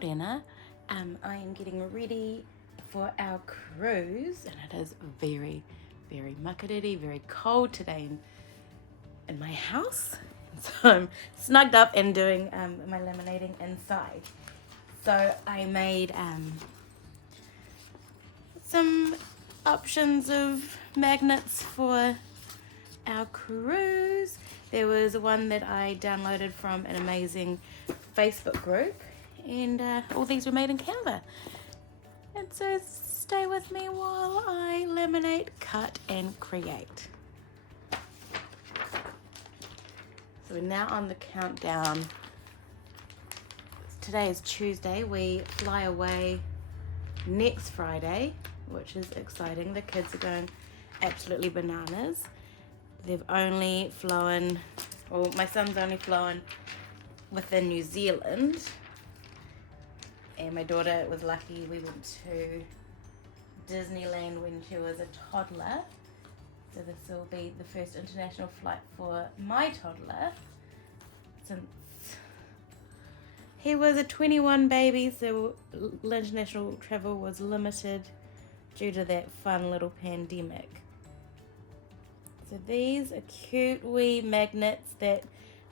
morena. I am getting ready for our cruise, and it is very, very makariri, very cold today in my house. So I'm snugged up and doing my laminating inside. So I made some options of magnets for our cruise. There was one that I downloaded from an amazing Facebook group, and all these were made in Canva. And so stay with me while I laminate, cut and create. So we're now on the countdown. Today is Tuesday. We fly away next Friday, which is exciting. The kids are going absolutely bananas. They've only flown, well, my son's only flown within New Zealand, and my daughter was lucky. We went to Disneyland when she was a toddler, so this will be the first international flight for my toddler since he was a 21 baby, so international travel was limited due to that fun little pandemic. So these are cute wee magnets that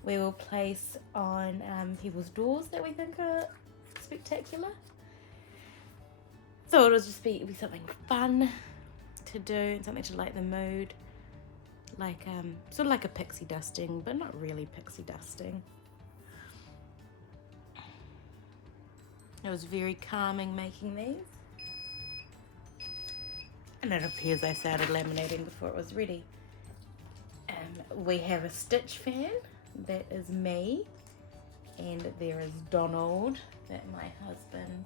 we will place on people's doors that we think are spectacular. So it'll just be something fun to do and something to light the mood. Like sort of like a pixie dusting, but not really pixie dusting. It was very calming making these. And it appears I started laminating before it was ready. We have a stitch fan, that is me, and there is Donald, that my husband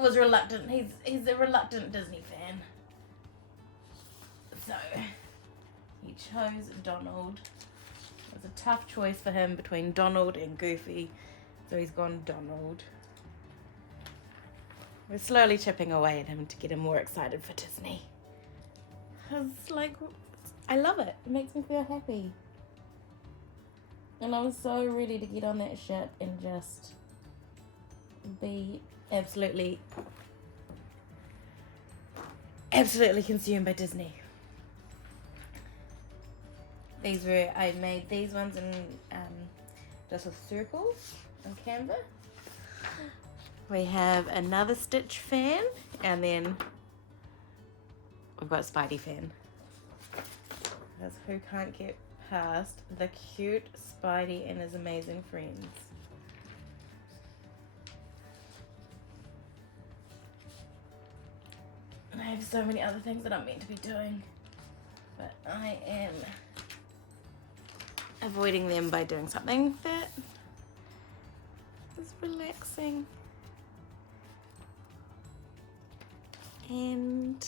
was reluctant. He's a reluctant Disney fan, so he chose Donald. It was a tough choice for him between Donald and Goofy, so he's gone Donald. We're slowly chipping away at him to get him more excited for Disney. Cause I love it. It makes me feel happy. And I'm so ready to get on that ship and just be absolutely consumed by Disney. I made these ones in just with circles on Canva. We have another stitch fan, and then we've got Spidey fan. Because who can't get past the cute Spidey and his amazing friends? And I have so many other things that I'm meant to be doing, but I am avoiding them by doing something that is relaxing and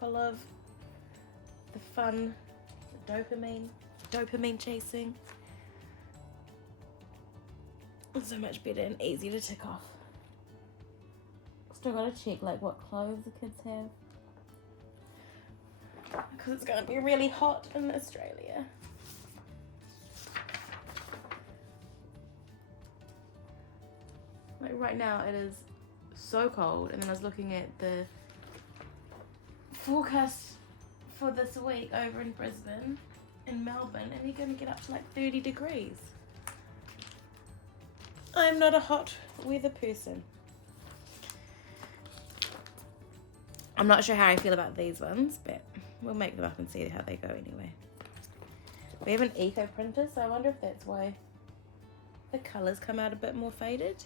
full of the fun, the dopamine chasing. It's so much better and easy to tick off. Still gotta check what clothes the kids have, because it's gonna be really hot in Australia. Right now it is so cold, and then I was looking at the forecast for this week over in Brisbane and Melbourne, and you're going to get up to 30 degrees. I'm not a hot weather person. I'm not sure how I feel about these ones, but we'll make them up and see how they go anyway. We have an eco printer, so I wonder if that's why the colours come out a bit more faded.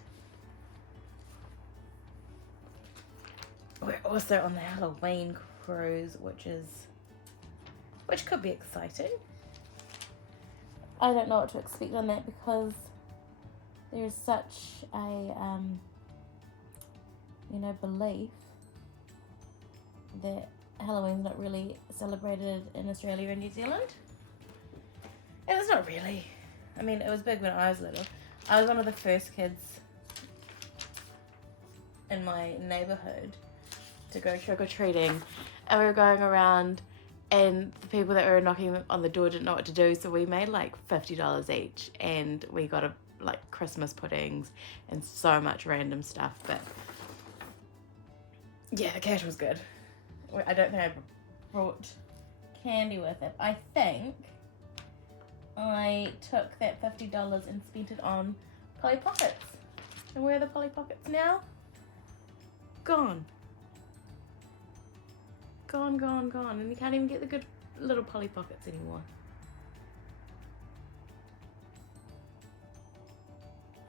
We're also on the Halloween cruise, which could be exciting. I don't know what to expect on that, because there is such a belief that Halloween's not really celebrated in Australia and New Zealand. And it's not really. I mean, it was big when I was little. I was one of the first kids in my neighborhood to go trick-or-treating, and we were going around And the people that were knocking on the door didn't know what to do, so we made like $50 each, and we got like Christmas puddings and so much random stuff. But yeah, the cash was good. I don't think I brought candy with it. I think I took that $50 and spent it on Polly Pockets. And where are the Polly Pockets now? Gone. Gone, gone, gone. And you can't even get the good little Polly Pockets anymore.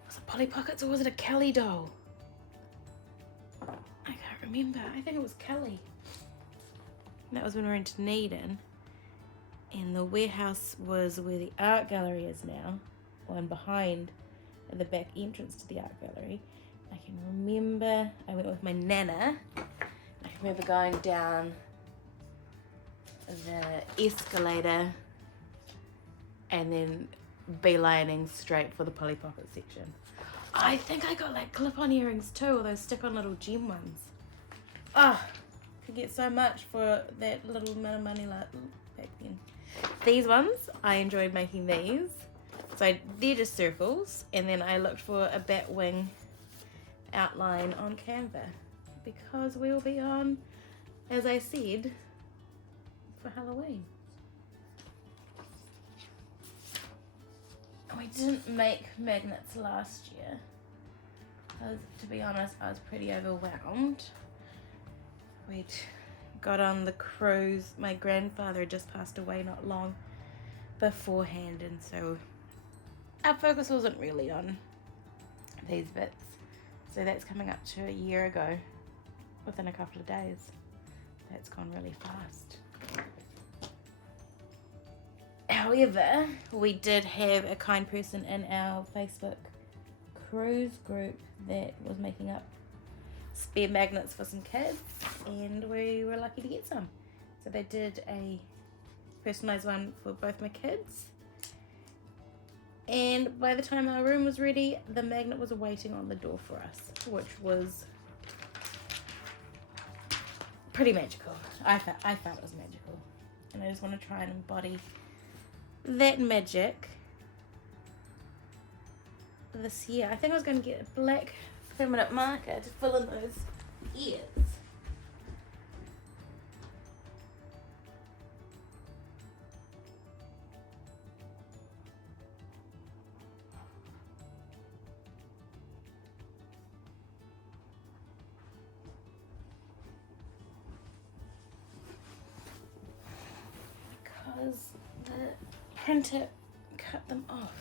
Was it Polly Pockets or was it a Kelly doll? I can't remember. I think it was Kelly. And that was when we were in Dunedin. And the warehouse was where the art gallery is now. One behind at the back entrance to the art gallery. I can remember I went with my nana. I can remember going down the escalator and then beelining straight for the Polly Pocket section. I think I got like clip-on earrings too, or those stick-on little gem ones. Oh, could get so much for that little amount of money like back then. These ones, I enjoyed making these. So they're just circles, and then I looked for a bat wing outline on Canva because we will be on, as I said, for Halloween. We didn't make magnets last year. To be honest, I was pretty overwhelmed. We'd got on the cruise. My grandfather had just passed away not long beforehand, and so our focus wasn't really on these bits. So that's coming up to a year ago within a couple of days. That's gone really fast. However, we did have a kind person in our Facebook cruise group that was making up spare magnets for some kids, and we were lucky to get some. So they did a personalised one for both my kids, and by the time our room was ready, the magnet was waiting on the door for us, which was pretty magical. I found it was magical, and I just want to try and embody that magic this year. I think I was going to get a black permanent marker to fill in those ears. Because the printer cut them off.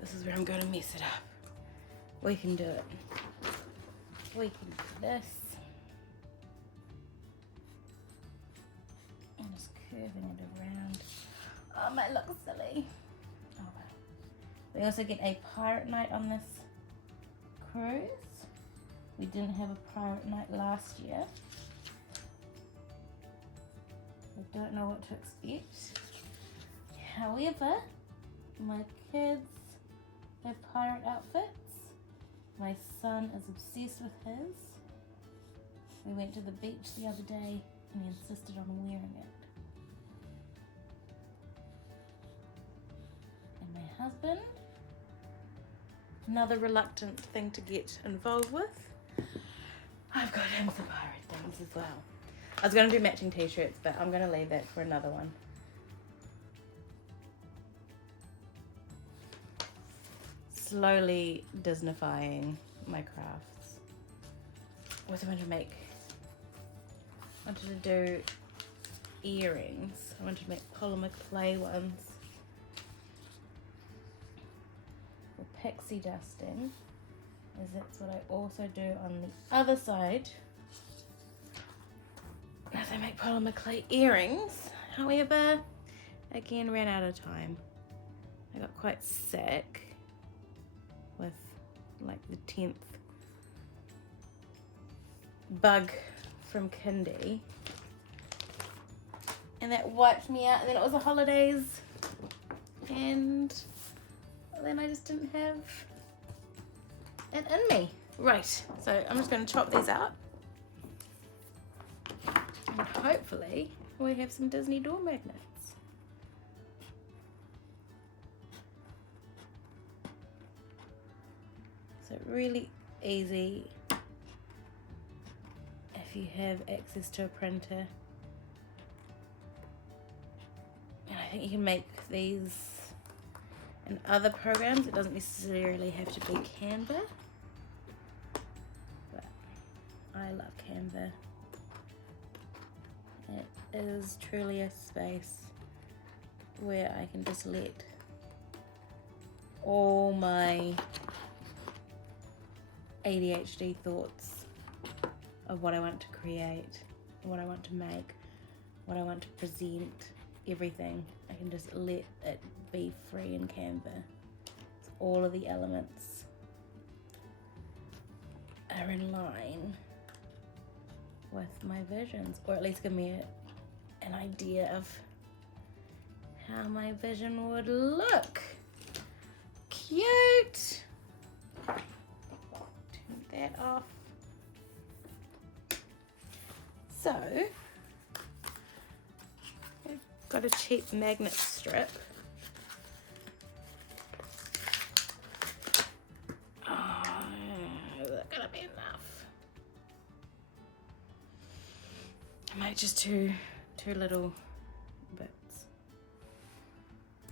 This is where I'm going to mess it up. We can do it. We can do this. I'm just curving it around. Oh, it might look silly. Oh well. We also get a pirate night on this cruise. We didn't have a pirate night last year. I don't know what to expect. However, my kids have pirate outfits. My son is obsessed with his. We went to the beach the other day and he insisted on wearing it. And my husband, another reluctant thing to get involved with. I've got him some pirate things as well. I was going to do matching t-shirts, but I'm going to leave that for another one. Slowly Disneyfying my crafts. What I wanted to do earrings. I wanted to make polymer clay ones for pixie dusting, as that's what I also do on the other side as I make polymer clay earrings. However, again, ran out of time. I got quite sick with like the 10th bug from kindy, and that wiped me out, and then it was the holidays, and then I just didn't have it in me. Right, so I'm just going to chop these out And hopefully we have some Disney door magnets. So really easy if you have access to a printer. And I think you can make these in other programs. It doesn't necessarily have to be Canva, but I love Canva. It is truly a space where I can just let all my ADHD thoughts of what I want to create, what I want to make, what I want to present, everything. I can just let it be free in Canva. So all of the elements are in line with my visions, or at least give me an idea of how my vision would look. Cute! Turn that off. So, I've got a cheap magnet strip. Oh, is that gonna be enough? I might just two little bits,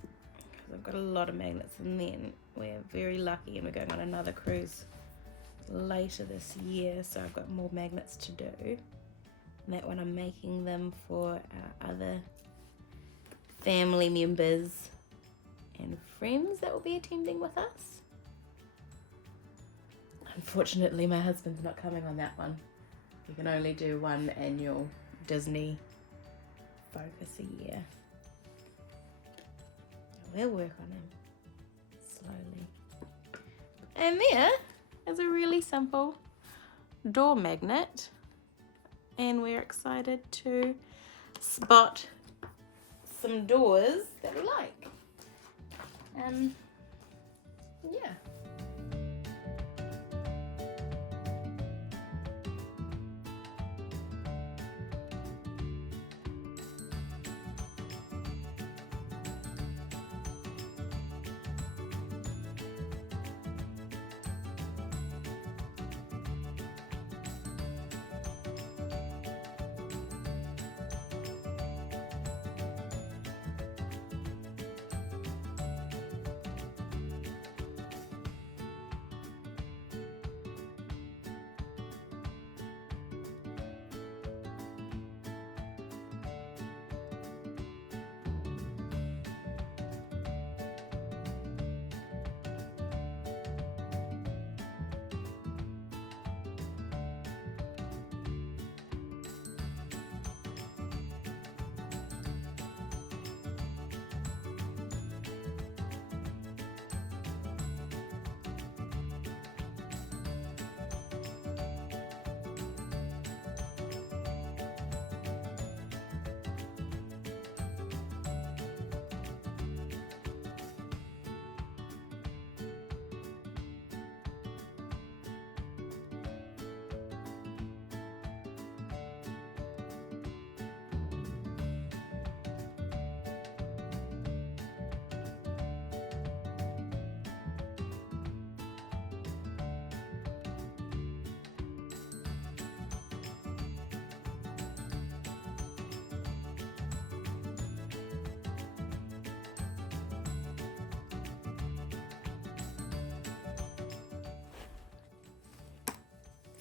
because I've got a lot of magnets, and then we're very lucky and we're going on another cruise later this year, so I've got more magnets to do. And that one I'm making them for our other family members and friends that will be attending with us. Unfortunately, my husband's not coming on that one. We can only do one annual Disney focus a year. We'll work on him slowly. And there is a really simple door magnet, and we're excited to spot some doors that we like. Yeah.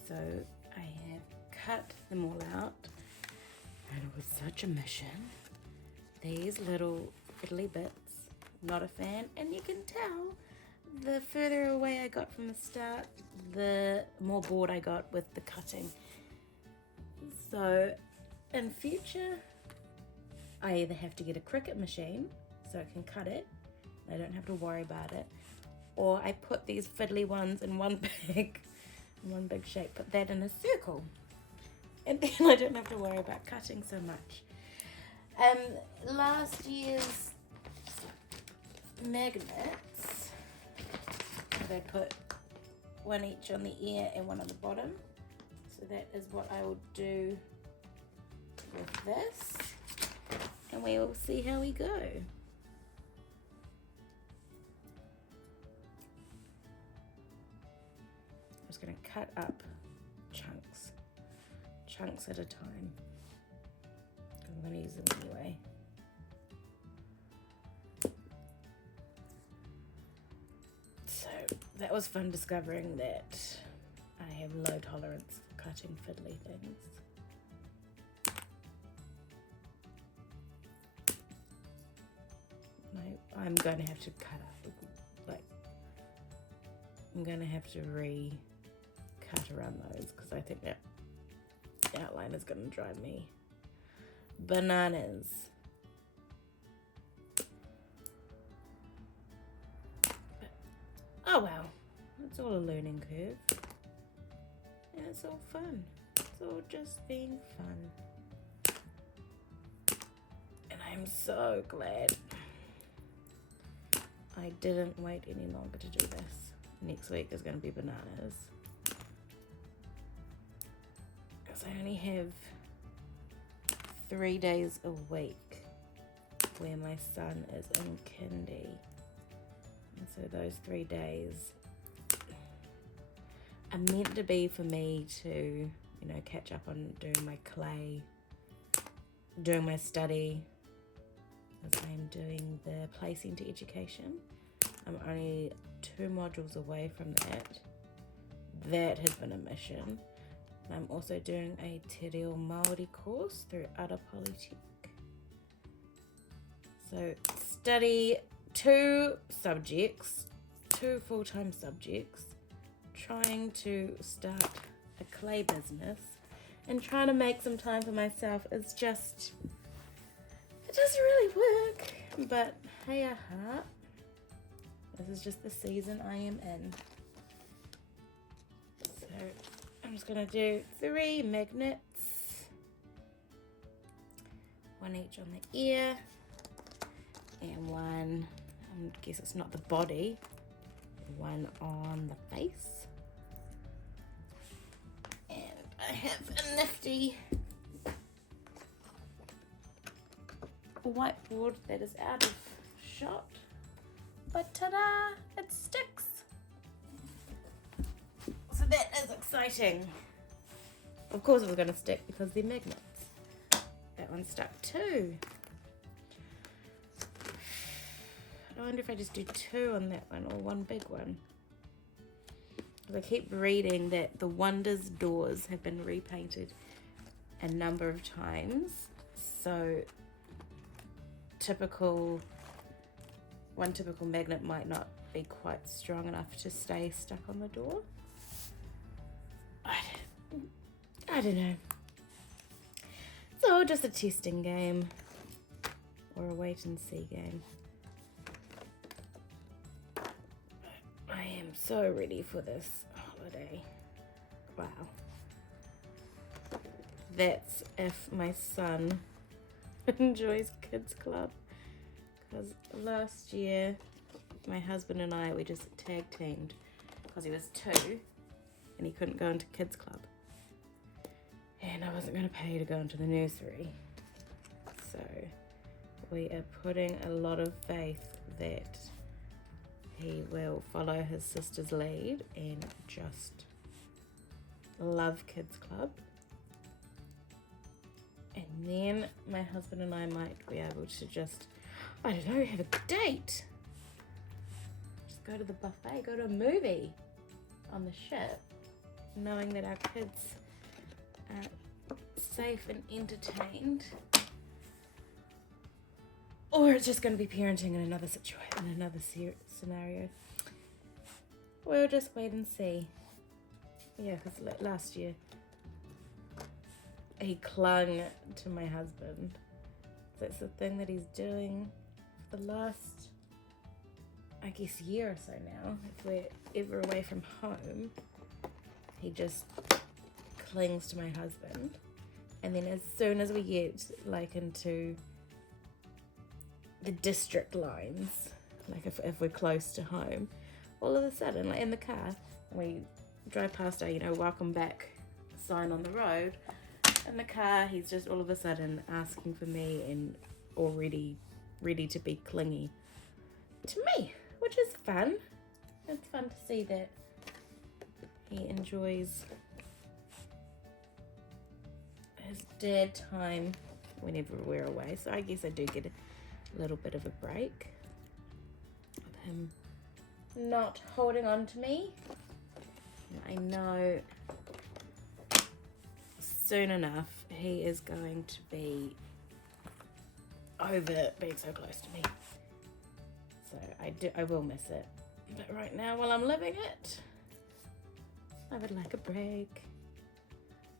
So I have cut them all out, and it was such a mission. These little fiddly bits, not a fan, and you can tell the further away I got from the start, the more bored I got with the cutting. So in future, I either have to get a Cricut machine so I can cut it, I don't have to worry about it, or I put these fiddly ones in one big shape, put that in a circle, and then I don't have to worry about cutting so much. Last year's magnets, they put one each on the ear and one on the bottom, so that is what I will do with this, and we will see how we go. I'm just going to cut up chunks at a time. I'm going to use them anyway. So that was fun discovering that I have low tolerance for cutting fiddly things. I'm going to have to cut up, like, I'm going to have to cut around those because I think that outline is going to drive me bananas. But, oh well, it's all a learning curve. And it's all fun. It's all just being fun. And I'm so glad I didn't wait any longer to do this. Next week is going to be bananas. Because I only have 3 days a week where my son is in kindy. And so those 3 days are meant to be for me to, you know, catch up on doing my clay, doing my study, as I'm doing the play centre education. I'm only 2 modules away from that. That has been a mission. I'm also doing a Te Reo Māori course through Ara Polytech. So study 2 subjects, 2 full-time subjects, trying to start a clay business and trying to make some time for myself is just, it doesn't really work, but hey, aha, this is just the season I am in. So I'm just gonna do 3 magnets, 1 each on the ear, and 1, I guess it's not the body, 1 on the face. And I have a nifty whiteboard that is out of shot, but ta-da, it sticks. So that is exciting. Of course it was going to stick because they're magnets. That one stuck too. I wonder if I just do 2 on that one or 1 big one. I keep reading that the Wonders doors have been repainted a number of times. So one typical magnet might not be quite strong enough to stay stuck on the door. I don't know. It's all just a testing game or a wait and see game. I am so ready for this holiday. Wow. That's if my son enjoys kids club. Because last year, my husband and I, we just tag teamed because he was 2 and he couldn't go into kids club. And I wasn't going to pay to go into the nursery. So we are putting a lot of faith that he will follow his sister's lead and just love kids club. And then my husband and I might be able to just, I don't know, have a date. Just go to the buffet, go to a movie on the ship, knowing that our kids are safe and entertained. Or it's just going to be parenting in another situation, in another scenario. We'll just wait and see. Yeah, because last year he clung to my husband. That's the thing that he's doing for the last, I guess, year or so now. If we're ever away from home, he just clings to my husband. And then as soon as we get like into the district lines, like if we're close to home, all of a sudden, like in the car, we drive past our, welcome back sign on the road, in the car, he's just all of a sudden asking for me and already ready to be clingy to me, which is fun. It's fun to see that he enjoys his dad time whenever we're away. So I guess I do get a little bit of a break with him not holding on to me. I know soon enough he is going to be over being so close to me. So I will miss it. But right now, while I'm living it, I would like a break.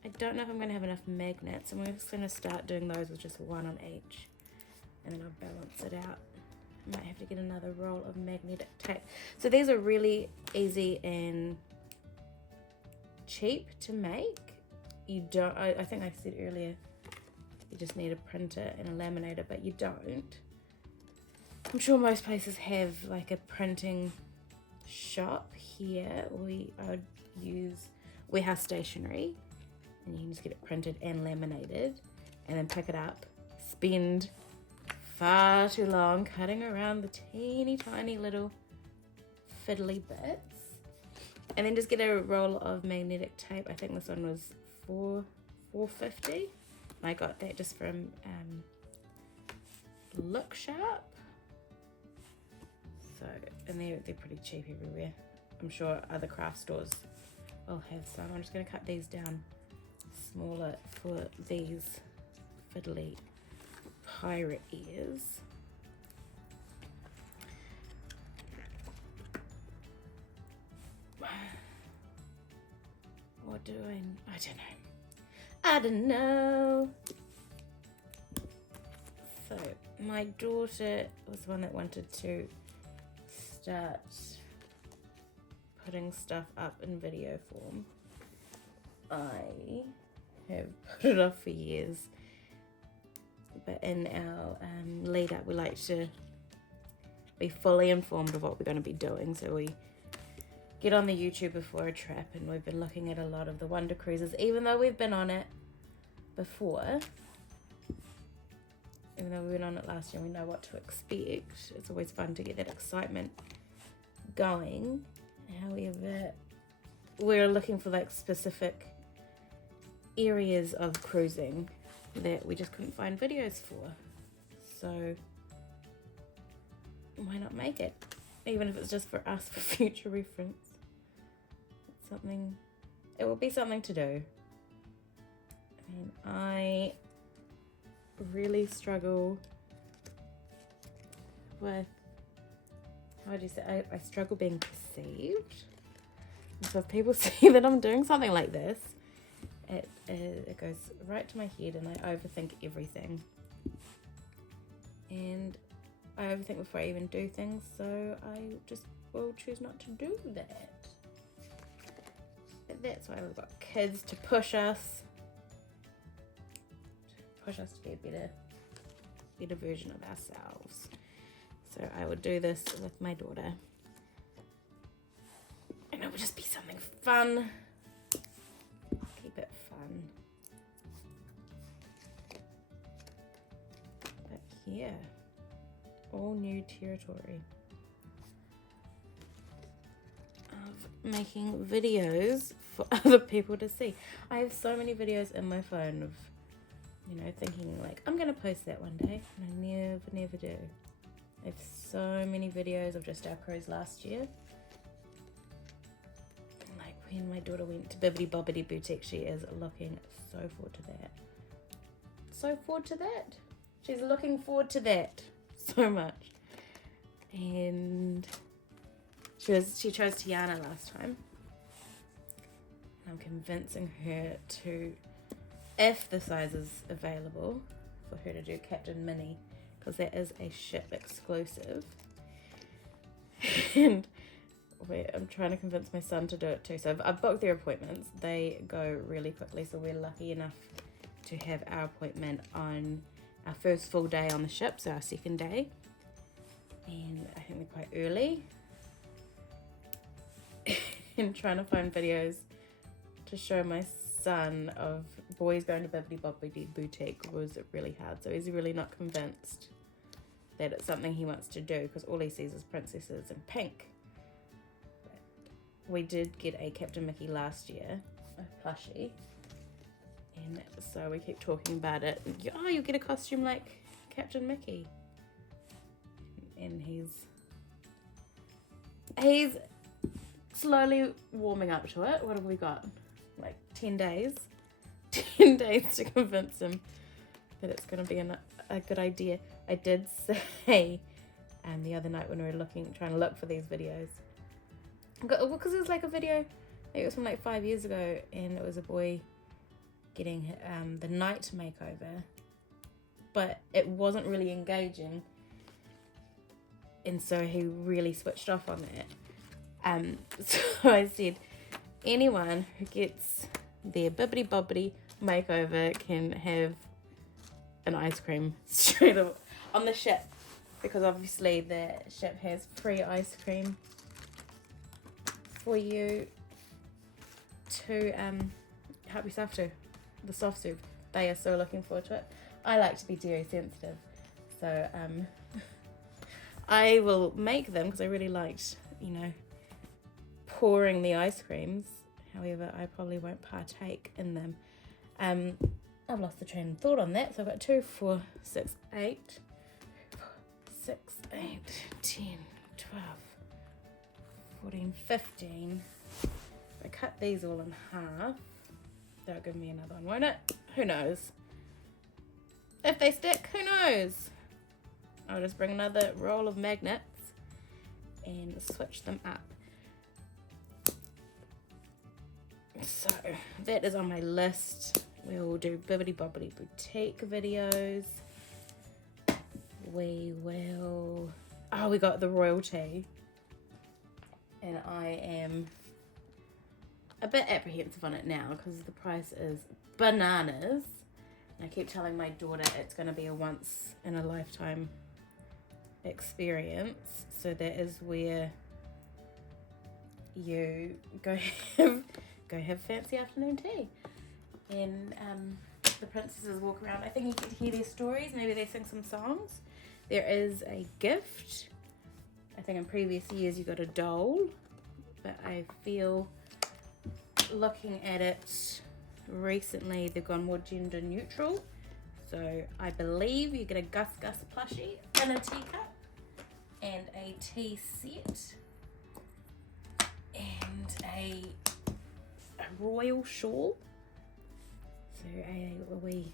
I don't know if I'm going to have enough magnets, and we're just going to start doing those with just one on each, and then I'll balance it out. I might have to get another roll of magnetic tape. So these are really easy and cheap to make. You don't, I think I said earlier, you just need a printer and a laminator, but you don't. I'm sure most places have like a printing shop. Here I would use Warehouse Stationery, and you can just get it printed and laminated and then pick it up. Spend far too long cutting around the teeny tiny little fiddly bits, and then just get a roll of magnetic tape. I think this one was $4.50. I got that just from Look Sharp. So, and they're pretty cheap everywhere. I'm sure other craft stores will have some. I'm just going to cut these down smaller for these fiddly pirate ears. What do I don't know. So my daughter was the one that wanted to start putting stuff up in video form. I have put it off for years, but in our lead up, we like to be fully informed of what we're going to be doing. So we get on the YouTube before a trip, and we've been looking at a lot of the Wonder Cruises, even though we've been on it before. Even though we went on it last year, we know what to expect. It's always fun to get that excitement going. However, we're looking for like specific areas of cruising that we just couldn't find videos for. So why not make it? Even if it's just for us for future reference. It's something, it will be something to do. And I really struggle with, how do you say, I struggle being perceived. And so if people see that I'm doing something like this, it goes right to my head, and I overthink everything. And I overthink before I even do things, so I just will choose not to do that. But that's why we've got kids to push us to be a better version of ourselves. So I would do this with my daughter, and it would just be something fun. Keep it fun. But yeah, all new territory of making videos for other people to see. I have so many videos in my phone of, you know, thinking like, I'm gonna post that one day, and I never do. I have so many videos of just our cruise last year. Like when my daughter went to Bibbidi Bobbidi Boutique, she is looking so forward to that. So forward to that. She's looking forward to that so much. And she chose Tiana last time. I'm convincing her to, if the size is available, for her to do Captain Mini, because that is a ship exclusive. And I'm trying to convince my son to do it too. So I've booked their appointments. They go really quickly, so we're lucky enough to have our appointment on our first full day on the ship, so our second day. And I think they're quite early. And trying to find videos to show my son of boys going to Bibbidi Bobbidi Boutique was really hard. So he's really not convinced that it's something he wants to do because all he sees is princesses in pink. But we did get a Captain Mickey last year, a plushie. And so we keep talking about it. Oh, you'll get a costume like Captain Mickey. And he's slowly warming up to it. What have we got? Like 10 days. 10 days to convince him that it's going to be a good idea. I did say the other night when we were trying to look for these videos. Because it was like a video, I think it was from like 5 years ago, and it was a boy getting the night makeover. But it wasn't really engaging. And so he really switched off on that. So I said, anyone who gets their Bibbidi Bobbidi makeover can have an ice cream straight up on the ship. Because obviously the ship has free ice cream for you to help yourself to. The soft serve. They are so looking forward to it. I like to be dairy sensitive. So I will make them because I really liked, pouring the ice creams. However, I probably won't partake in them. I've lost the train of thought on that. So I've got 2, 4, 6, 8, 6, 8, 10, 12, 14, 15. If I cut these all in half, that'll give me another one, won't it? Who knows? If they stick, who knows? I'll just bring another roll of magnets and switch them up. So that is on my list. We will do Bibbidi Bobbidi Boutique videos. We will... Oh, we got the royalty. And I am a bit apprehensive on it now because the price is bananas. And I keep telling my daughter it's going to be a once in a lifetime experience. So that is where you go have fancy afternoon tea. And the princesses walk around. I think you get to hear their stories. Maybe they sing some songs. There is a gift. I think in previous years you got a doll. But I feel looking at it recently they've gone more gender neutral. So I believe you get a Gus Gus plushie and a teacup and a tea set and a royal shawl. So a wee,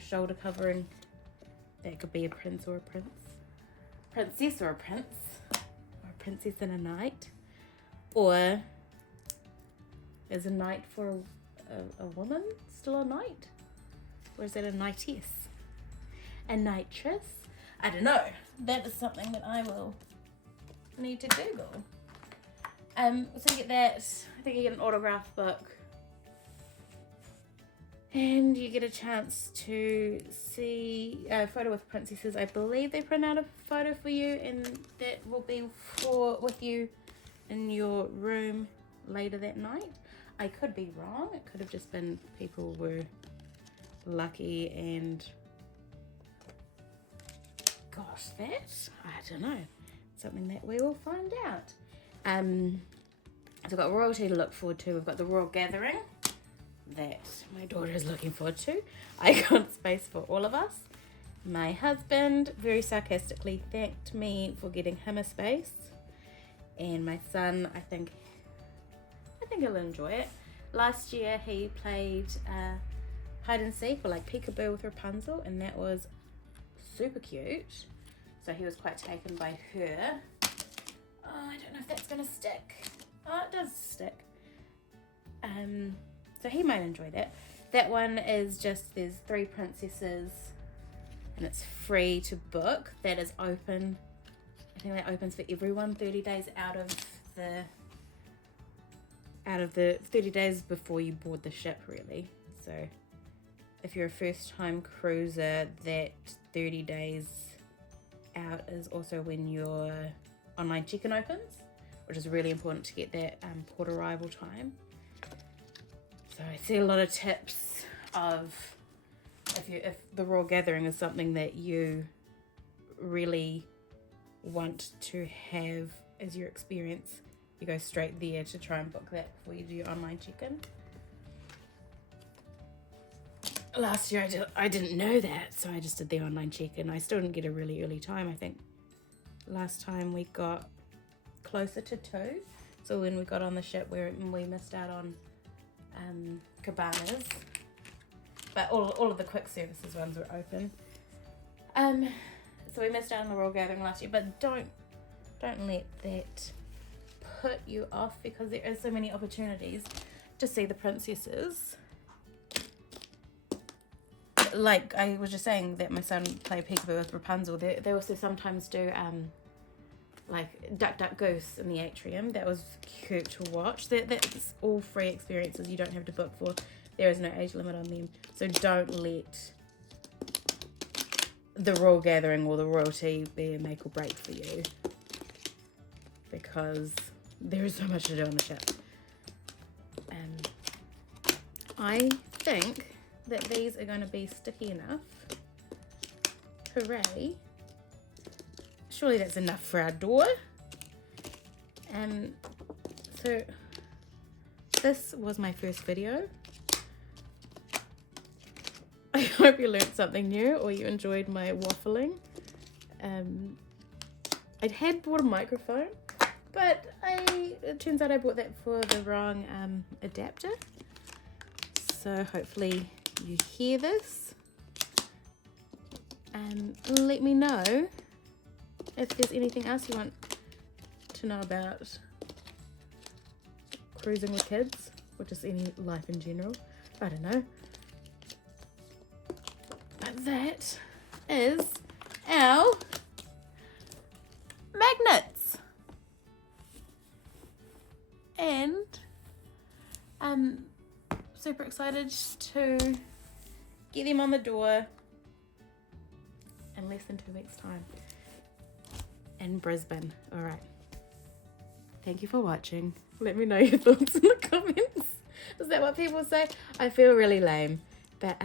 shoulder covering. That could be a prince or a princess or a prince, or a princess and a knight. Or is a knight for a woman still a knight? Or is that a knightess? A knightress? I don't know. That is something that I will need to Google. So you get that. I think you get an autograph book. And you get a chance to see a photo with princesses. I believe they print out a photo for you, and that will be with you in your room later that night. I could be wrong. It could have just been people were lucky and gosh, that I don't know. Something that we will find out. So we've got royalty to look forward to. We've got the royal gathering that my daughter is looking forward to. I got space for all of us. My husband very sarcastically thanked me for getting him a space, and my son, I think he'll enjoy it. Last year he played hide and seek, or like peekaboo with Rapunzel, and that was super cute. So he was quite taken by her. Oh, I don't know if that's gonna stick. Oh, it does stick. So he might enjoy that. That one is just, there's 3 princesses and it's free to book. That is open. I think that opens for everyone 30 days out of the 30 days before you board the ship, really. So if you're a first time cruiser, that 30 days out is also when your online check-in opens, which is really important to get that port arrival time. So I see a lot of tips of if the raw gathering is something that you really want to have as your experience, you go straight there to try and book that before you do your online check-in. Last year I didn't know that, so I just did the online check-in. I still didn't get a really early time. I think last time we got closer to 2. So when we got on the ship, we missed out on cabanas. But all of the quick services ones were open. So we missed out on the royal gathering last year. But don't let that put you off, because there are so many opportunities to see the princesses. Like I was just saying that my son played peekaboo with Rapunzel. They also sometimes do like Duck Duck Goose in the atrium. That was cute to watch. That's all free experiences you don't have to book for. There is no age limit on them. So don't let the royal gathering or the royalty be a make or break for you, because there is so much to do on the ship. I think that these are going to be sticky enough. Hooray. Surely that's enough for our door. So this was my first video. I hope you learned something new or you enjoyed my waffling. I had bought a microphone, but it turns out I bought that for the wrong adapter. So hopefully you hear this. Let me know if there's anything else you want to know about cruising with kids, or just any life in general. I don't know. But that is our magnets. And I'm super excited to get them on the door in less than 2 weeks' time in Brisbane. All right. Thank you for watching. Let me know your thoughts in the comments. Is that what people say? I feel really lame, but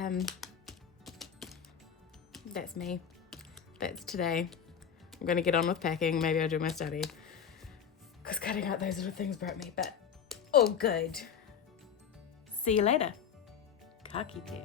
that's me. That's today. I'm gonna get on with packing. Maybe I'll do my study, because cutting out those little things broke me, but all good. See you later. Ka kite.